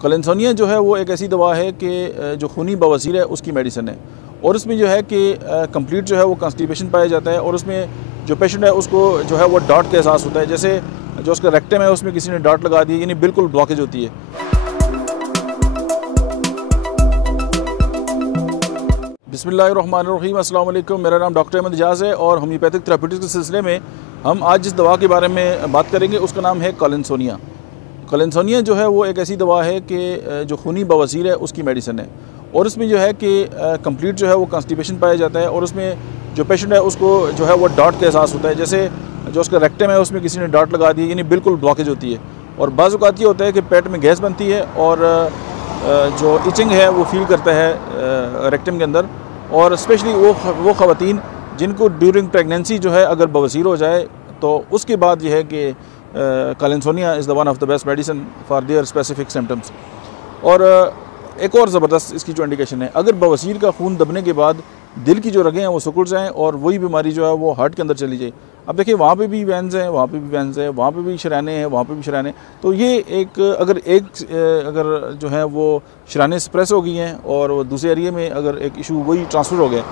Collinsonia जो है वो एक ऐसी दवा है कि जो खूनी बवासीर है उसकी मेडिसिन है, और उसमें जो है कि कंप्लीट जो है वो कॉन्स्टिपेशन पाया जाता है, और उसमें जो पेशेंट है उसको जो है वो डॉट का एहसास होता है, जैसे जो उसका रेक्टम है उसमें किसी ने डॉट लगा दी, यानी बिल्कुल ब्लॉकेज होती है। बिस्मिल्लाहिर्रहमानिर्रहीम, अस्सलाम वालेकुम। मेरा नाम डॉक्टर अहमद एजाज़ है और होम्योपैथिक थेरेप्यूटिक्स के सिलसिले में हम आज जिस दवा के बारे में बात करेंगे उसका नाम है कोलिनसोनिया। कोलिनसोनिया जो है वो एक ऐसी दवा है कि जो खूनी बवासीर है उसकी मेडिसिन है, और उसमें जो है कि कंप्लीट जो है वो कॉन्स्टिपेशन पाया जाता है, और उसमें जो पेशेंट है उसको जो है वो डॉट का एहसास होता है, जैसे जो उसका रेक्टम है उसमें किसी ने डॉट लगा दी, यानी बिल्कुल ब्लॉकेज होती है। और बाज़ औक़ात ये होता है कि पेट में गैस बनती है और जो इचिंग है वो फील करता है रेक्टम के अंदर, और स्पेशली वो ख़वातीन जिनको ड्यूरिंग प्रेगनेंसी जो है अगर बवासीर हो जाए तो उसके बाद ये है कि Collinsonia is the one of the best medicine for their specific symptoms. और एक और ज़बरदस्त इसकी जो इंडिकेशन है, अगर बवासीर का खून दबने के बाद दिल की जो रगें हैं वो सिकुड़ जाएँ और वही बीमारी जो है वो हार्ट के अंदर चली जाए। अब देखिए वहाँ पे भी वेंस हैं, वहाँ पे भी वेंस हैं, वहाँ पे भी शराने हैं, वहाँ पे भी शराने, तो ये अगर जो है वो शराने स्प्रेस हो गई हैं और वो दूसरे एरिया में अगर एक इशू वही ट्रांसफ़र हो गया,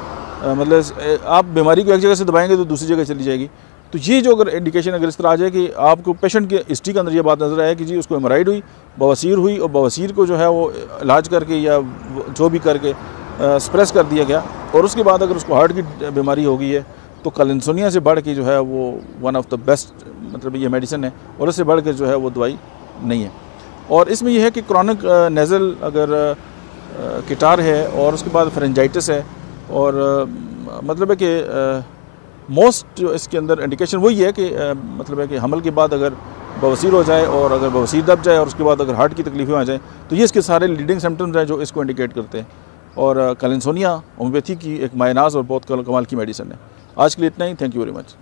मतलब आप बीमारी को एक जगह से दबाएंगे तो दूसरी जगह चली जाएगी। तो ये जो अगर इंडिकेशन अगर इस तरह आ जाए कि आपको पेशेंट के हिस्ट्री के अंदर ये बात नज़र आए कि जी उसको हेमोराइड हुई, बवासीर हुई, और बवासीर को जो है वो इलाज करके या जो भी करके स्प्रेस कर दिया गया, और उसके बाद अगर उसको हार्ट की बीमारी हो गई है तो कोलिनसोनिया से बढ़ के जो है वो वन ऑफ द बेस्ट मतलब ये मेडिसिन है, और उससे बढ़ के जो है वो दवाई नहीं है। और इसमें यह है कि क्रॉनिक नेज़ल अगर गिटार है और उसके बाद फेरेंजाइटिस है, और मतलब है कि मोस्ट जो इसके अंदर इंडिकेशन वही है कि मतलब है कि हमल के बाद अगर बवासीर हो जाए और अगर बवासीर दब जाए और उसके बाद अगर हार्ट की तकलीफें आ जाए तो ये इसके सारे लीडिंग सिम्टम्स हैं जो इसको इंडिकेट करते हैं। और कोलिनसोनिया होम्योपैथी की एक मायनाज और बहुत कमाल की मेडिसिन है। आज के लिए इतना ही। Thank you very much.